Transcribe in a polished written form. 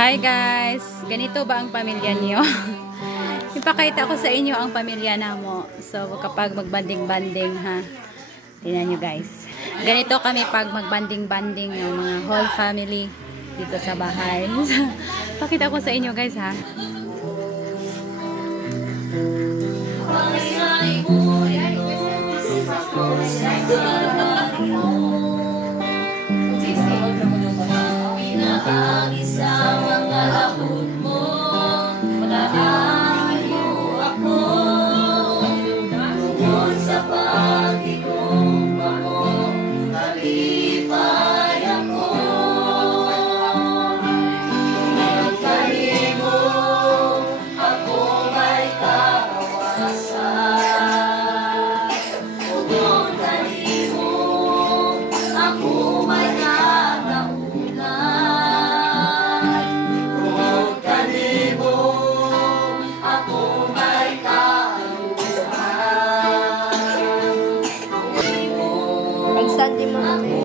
Hi guys! Ganito ba ang pamilya niyo? Ipakita ko sa inyo ang pamilya namo. So kapag magbanding-banding ha. Tingnan nyo guys. Ganito kami pag magbanding-banding yung mga whole family dito sa bahay. Pakita ko sa inyo guys ha. Sa mga abot mo, malayo ako, tungkol sa pag-igumba mo, kalipay ako. Kanimo, ako may kawasan. Tungkol kanimo, ako may Sunday, Mama.